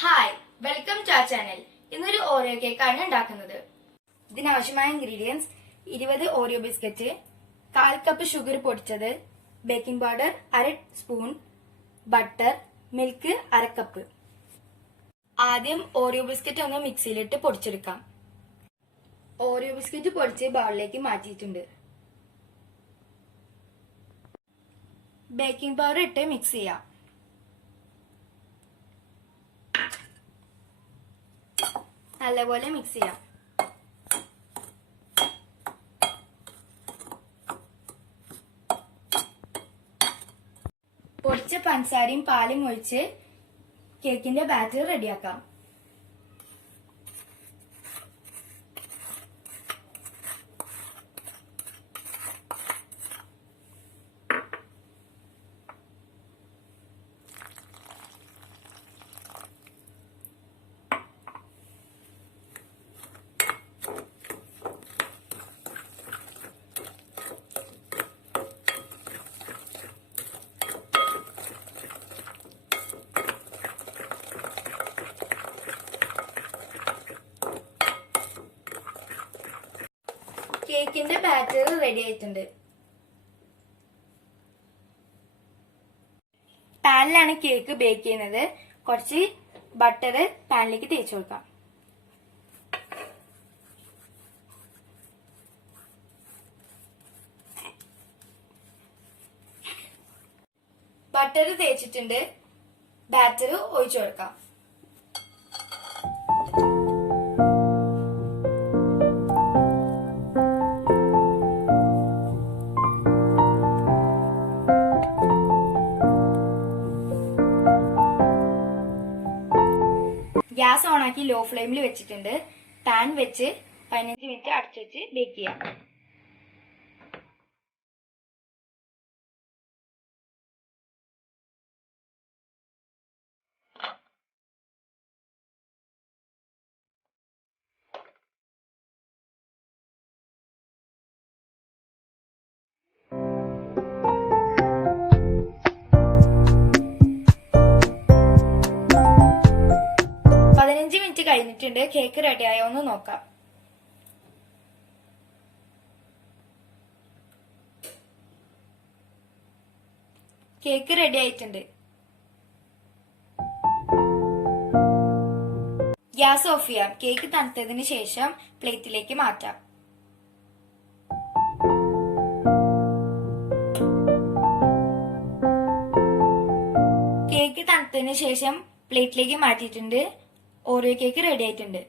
Hi welcome to ആ channel ഇന്നൊരു Oreo കേക്കാണ് ഉണ്ടാക്കുന്നത്. ഇതിനാവശ്യമായ ഇൻഗ്രീഡിയൻസ് ഇരുപത് ഓറിയോ ബിസ്ക്കറ്റ് കാൽ കപ്പ് ഷുഗർ പൊടിച്ചത് ബേക്കിംഗ് പൗഡർ അര സ്പൂൺ ബട്ടർ മിൽക്ക് അര കപ്പ് ആദ്യം ഓറിയോ ബിസ്ക്കറ്റ് ഒന്ന് മിക്സിയിലിട്ട് പൊടിച്ചെടുക്കാം. ഓറിയോ ബിസ്ക്കറ്റ് പൊടിച്ച് ബൗളിലേക്ക് മാറ്റിയിട്ടുണ്ട്. ബേക്കിംഗ് പൗഡർ ഇട്ട് മിക്സ് ചെയ്യാം. നല്ലപോലെ മിക്സ് ചെയ്യാം. പൊടിച്ച പഞ്ചസാരയും പാലും ഒഴിച്ച് കേക്കിന്റെ ബാറ്റർ റെഡിയാക്കാം കേക്കിന്റെ ബാറ്റർ റെഡി ആയിട്ടുണ്ട്. പാനിലാണ് കേക്ക് ബേക്ക് ചെയ്യുന്നത്. കുറച്ച് ബട്ടർ പാനിലേക്ക് തേച്ച് കൊടുക്കാം. ബട്ടർ തേച്ചിട്ടുണ്ട്. ബാറ്റർ ഒഴിച്ചു കൊടുക്കാം. ഗ്യാസ് ഓണാക്കി ലോ ഫ്ലെയിമിൽ വെച്ചിട്ടുണ്ട്. പാൻ വെച്ച് പതിനഞ്ച് മിനിറ്റ് അടച്ചു വെച്ച് ബേക്ക് ചെയ്യാം. മിനിറ്റ് കഴിഞ്ഞിട്ടുണ്ട്. കേക്ക് റെഡിയായോ എന്ന് നോക്കാം. കേക്ക് റെഡി ആയിട്ടുണ്ട്. ഗ്യാസ് ഓഫ് ചെയ്യാം. കേക്ക് തണുത്തതിന് ശേഷം പ്ലേറ്റിലേക്ക് മാറ്റാം. കേക്ക് തണുത്തതിന് ശേഷം പ്ലേറ്റിലേക്ക് മാറ്റിയിട്ടുണ്ട്. ഓറിയോ കേക്ക് റെഡി ആയിട്ടുണ്ട്.